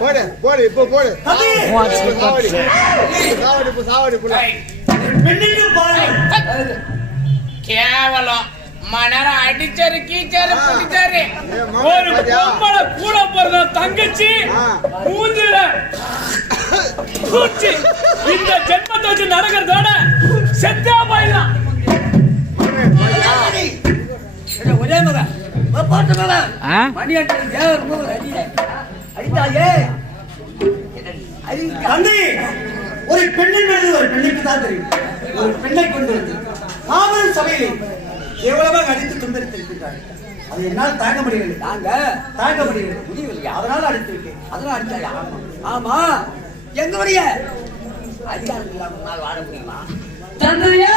போடு போடு இப்போ போடு சாவடி கேவலம் மணரம் அடிச்சாரு கீச்சாரு பிடிச்சாரு ஒரு பொம்பளை கூட போறத தங்கச்சி மூஞ்சில பூச்சி இந்த ஜென்மத்தை வச்சு நடக்கிறதோட செத்தா போயிடலாம். ஒரே மகன் பாட்டு மகன் மணி அடித்தாயே தந்தை. ஒரு பெண்ணின் மீது ஒரு பெண்ணுக்கு தான் தெரியும். ஒரு பெண்ணை கொண்டு வந்து மாபெரும் சபையிலே எவ்வளவாக அடித்து துன்பரித்திருக்கிறார்கள். அது என்னால் தாங்க முடியவில்லை. நாங்க தாங்க முடியவில்லை, முடியவில்லை. அதனால அடித்திருக்கேன். அதனால அடித்தாயா? ஆமா. எங்களுடைய அதிகாரம் இல்லாமல் வாழ முடியுமா? தந்தையே